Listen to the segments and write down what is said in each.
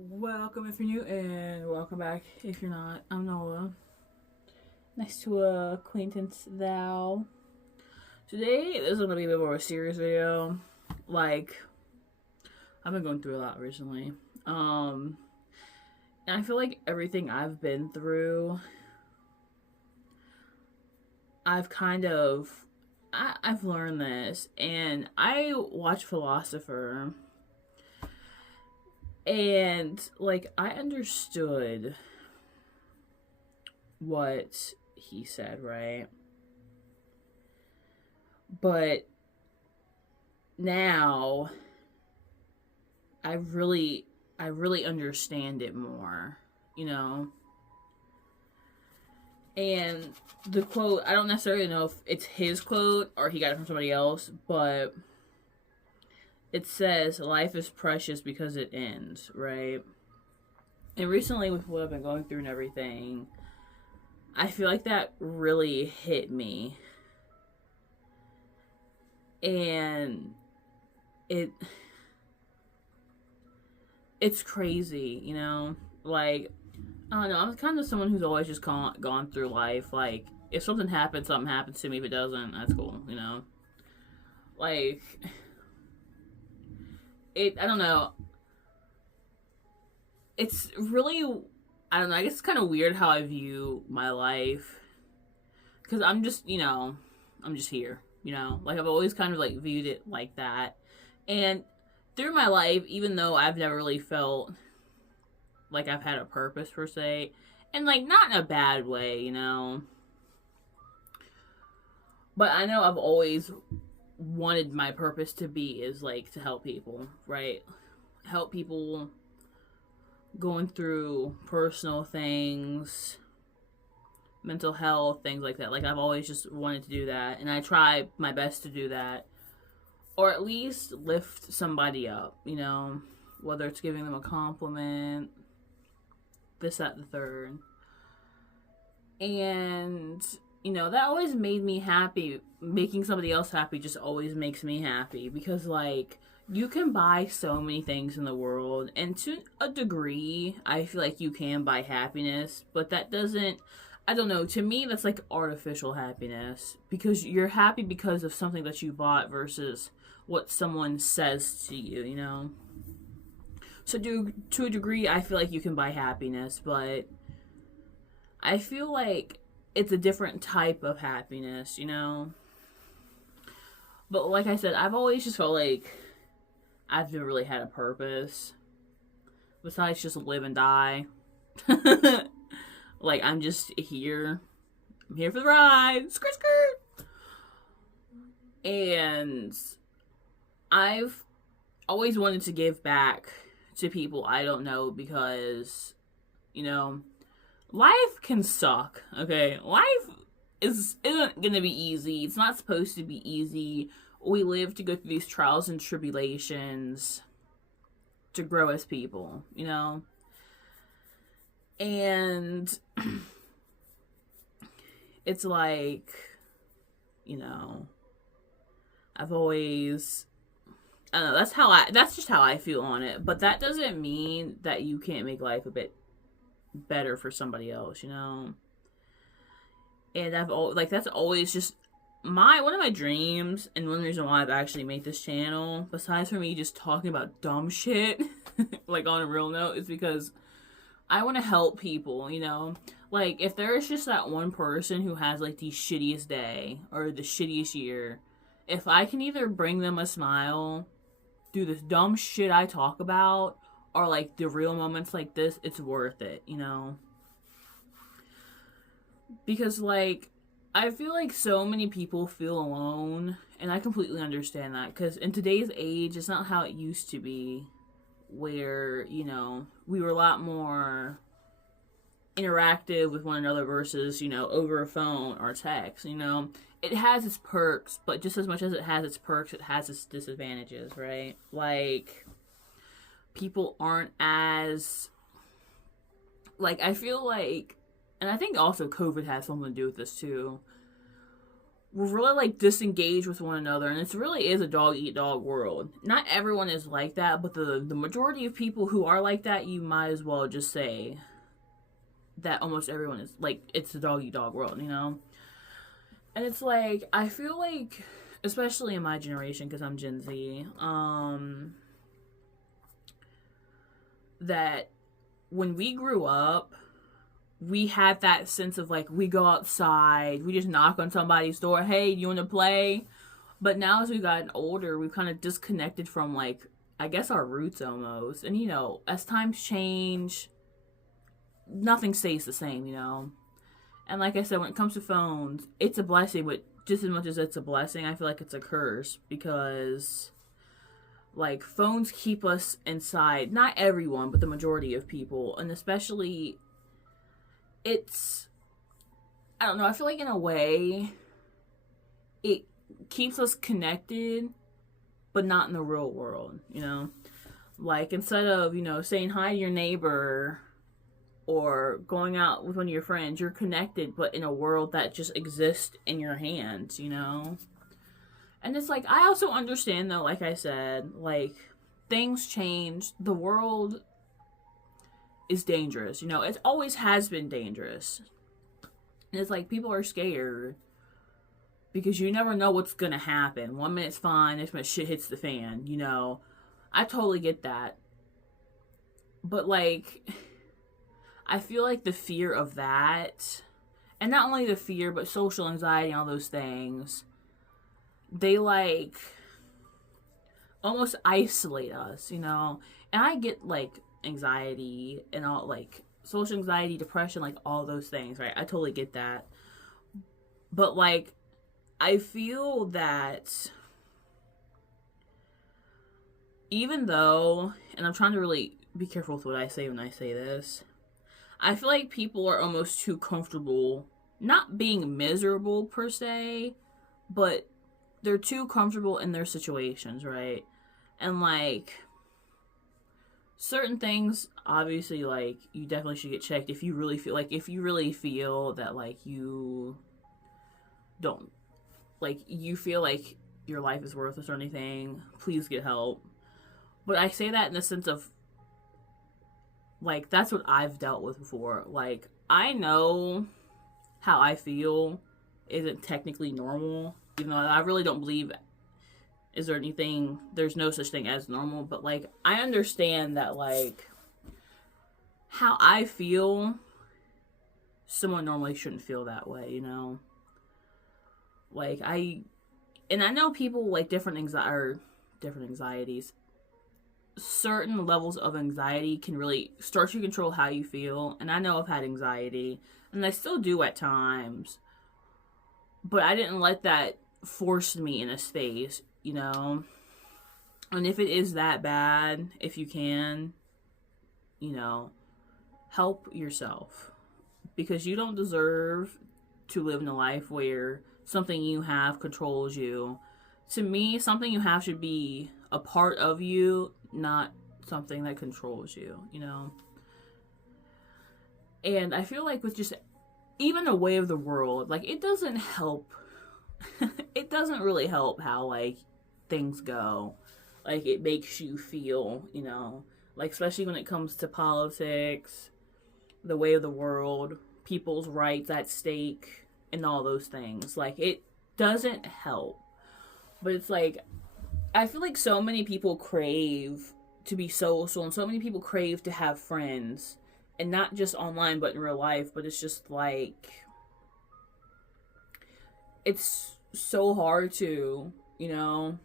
Welcome if you're new, and welcome back if you're not. I'm Noah. Nice to acquaintance thou. Today, this is going to be a bit more of a serious video. I've been going through a lot recently. And I feel like everything I've been through, I've kind of, I've learned this. And I watch Philosopher, and I understood what he said, right? But now I really understand it more, you know. And the quote, I don't necessarily know if it's his quote or he got it from somebody else, but it says life is precious because it ends, right? And recently, with what I've been going through and everything, I feel like that really hit me. And it it's crazy, you know? I don't know, I'm kind of someone who's always just gone through life. Like, if something happens, something happens to me. If it doesn't, that's cool, you know? Like, I don't know. It's really, I don't know, I guess it's kind of weird how I view my life. Because I'm just here, you know? Like, I've always kind of, viewed it like that. And through my life, even though I've never really felt like I've had a purpose per se, and not in a bad way, you know. But I know I've always wanted my purpose to be is to help people, right? Help people going through personal things, mental health, things like that. Like, I've always just wanted to do that, and I try my best to do that, or at least lift somebody up, you know, whether it's giving them a compliment, this, that, the third. And, you know, that always made me happy. Making somebody else happy just always makes me happy because, you can buy so many things in the world, and to a degree, I feel like you can buy happiness, but that doesn't, I don't know, to me, that's artificial happiness because you're happy because of something that you bought versus what someone says to you, you know? So, to a degree, I feel like you can buy happiness, but I feel like it's a different type of happiness, you know? But like I said, I've always just felt like I've never really had a purpose besides just live and die. I'm just here. I'm here for the ride. Skirt, skirt. And I've always wanted to give back to people I don't know because, you know, life can suck, okay? Life isn't gonna be easy. It's not supposed to be easy. We live to go through these trials and tribulations to grow as people, you know? And it's you know, I've always, I don't know, that's just how I feel on it. But that doesn't mean that you can't make life a bit better for somebody else, you know? And that's always just one of my dreams, and one reason why I've actually made this channel, besides for me just talking about dumb shit, on a real note, is because I want to help people, you know? If there's just that one person who has, the shittiest day, or the shittiest year, if I can either bring them a smile through this dumb shit I talk about, or, the real moments like this, it's worth it, you know? Because, I feel like so many people feel alone, and I completely understand that, because in today's age, it's not how it used to be, where, you know, we were a lot more interactive with one another versus, you know, over a phone or text, you know? It has its perks, but just as much as it has its perks, it has its disadvantages, right? People aren't as, I feel like, and I think also COVID has something to do with this too, we're really like disengaged with one another, and it really is a dog eat dog world. Not everyone is like that, but the majority of people who are like that, you might as well just say that almost everyone is like, it's a dog eat dog world, you know? And it's like, I feel like, especially in my generation, because I'm Gen Z, that when we grew up, we had that sense of like, we go outside, we just knock on somebody's door, hey, you want to play? But now as we've gotten older, we've kind of disconnected from like, I guess, our roots almost. And you know, as times change, nothing stays the same, you know? And like I said, when it comes to phones, it's a blessing, but just as much as it's a blessing, I feel like it's a curse, because like phones keep us inside. Not everyone, but the majority of people. And especially, it's, I don't know, I feel like in a way it keeps us connected, but not in the real world, you know? Like, instead of, you know, saying hi to your neighbor or going out with one of your friends, you're connected, but in a world that just exists in your hands, you know? And it's like, I also understand though, like I said, like, things change. The world is dangerous, you know? It always has been dangerous. And it's like, people are scared because you never know what's gonna happen. 1 minute's fine, next minute shit hits the fan, you know? I totally get that. But like, I feel like the fear of that, and not only the fear, but social anxiety and all those things, they like almost isolate us, you know? And I get like anxiety and all, like social anxiety, depression, like all those things, right? I totally get that. But like, I feel that even though, and I'm trying to really be careful with what I say when I say this, I feel like people are almost too comfortable not being miserable per se, but they're too comfortable in their situations, right? And like, certain things, obviously, like, you definitely should get checked if you really feel that like you don't, like, you feel like your life is worthless or anything, please get help. But I say that in the sense of, like, that's what I've dealt with before. Like, I know how I feel isn't technically normal, even though I really don't believe there's no such thing as normal, but like, I understand that like, how I feel, someone normally shouldn't feel that way, you know? Like, I know people like different anxieties. Certain levels of anxiety can really start to control how you feel, and I know I've had anxiety, and I still do at times, but I didn't let that force me in a space, you know? And if it is that bad, if you can, you know, help yourself, because you don't deserve to live in a life where something you have controls you. To me, something you have should be a part of you, not something that controls you, you know? And I feel like with just even the way of the world, like, it doesn't help. It doesn't really help how, like, things go. Like, it makes you feel, you know? Like, especially when it comes to politics, the way of the world, people's rights at stake, and all those things. Like, it doesn't help. But it's like, I feel like so many people crave to be social, and so many people crave to have friends, and not just online but in real life. But it's just like, it's so hard to, you know,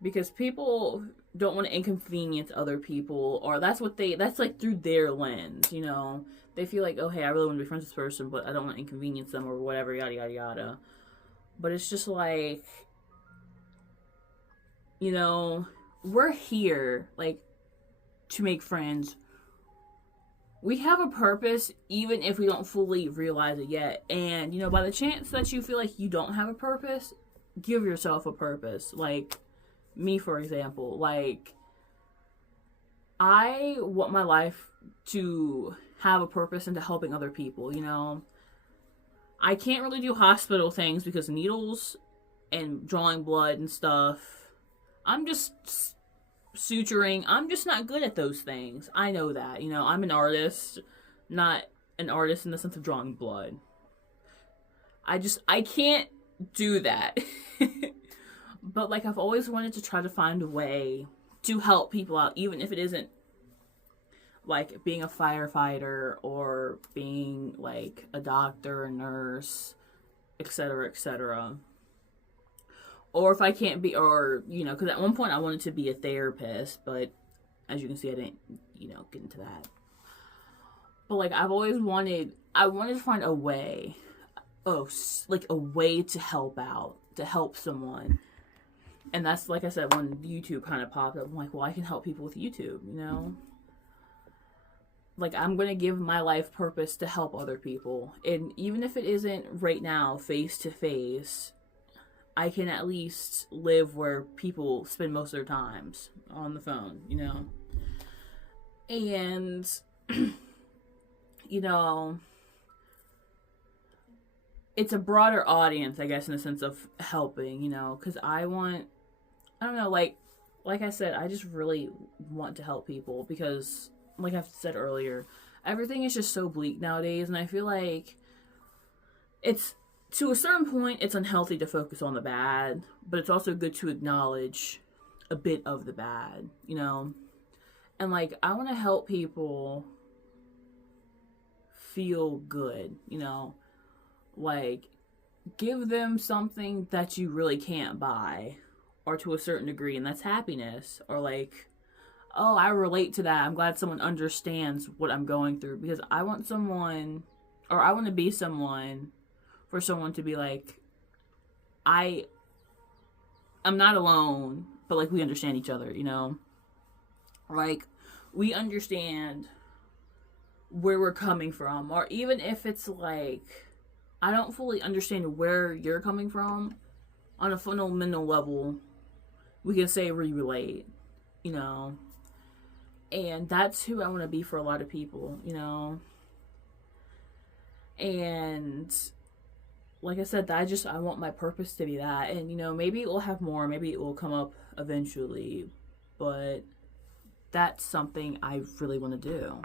because people don't want to inconvenience other people, or that's like through their lens, you know? They feel like, oh hey, I really want to be friends with this person, but I don't want to inconvenience them or whatever, yada yada yada. But it's just like, you know, we're here, like, to make friends. We have a purpose, even if we don't fully realize it yet. And, you know, by the chance that you feel like you don't have a purpose, give yourself a purpose. Like, me, for example. Like, I want my life to have a purpose into helping other people, you know? I can't really do hospital things because needles and drawing blood and stuff. I'm just suturing. I'm just not good at those things. I know that. You know, I'm an artist, not an artist in the sense of drawing blood. I can't do that. But like I've always wanted to try to find a way to help people out, even if it isn't like being a firefighter or being like a doctor, a nurse, etc., etc. Or if I can't be, or, you know, because at one point I wanted to be a therapist, but as you can see, I didn't, you know, get into that. But like I wanted to find a way, like a way to help out, to help someone. And that's, like I said, when YouTube kind of popped up, I'm like, well, I can help people with YouTube, you know? Like, I'm going to give my life purpose to help other people. And even if it isn't right now, face to face, I can at least live where people spend most of their times on the phone, you know? And, you know, it's a broader audience, I guess, in the sense of helping, you know? Because I don't know, like I said, I just really want to help people because, like I've said earlier, everything is just so bleak nowadays, and I feel like it's, to a certain point, it's unhealthy to focus on the bad, but it's also good to acknowledge a bit of the bad, you know? And, like, I want to help people feel good, you know? Like, give them something that you really can't buy, or to a certain degree, and that's happiness. Or like, oh, I relate to that. I'm glad someone understands what I'm going through, because I want someone, or I want to be someone for someone to be like, I'm not alone, but like we understand each other, you know? Like, we understand where we're coming from, or even if it's like, I don't fully understand where you're coming from, on a fundamental level, we can say we relate, you know? And that's who I want to be for a lot of people, you know? And like I said, I want my purpose to be that. And, you know, maybe it will have more, maybe it will come up eventually, but that's something I really want to do.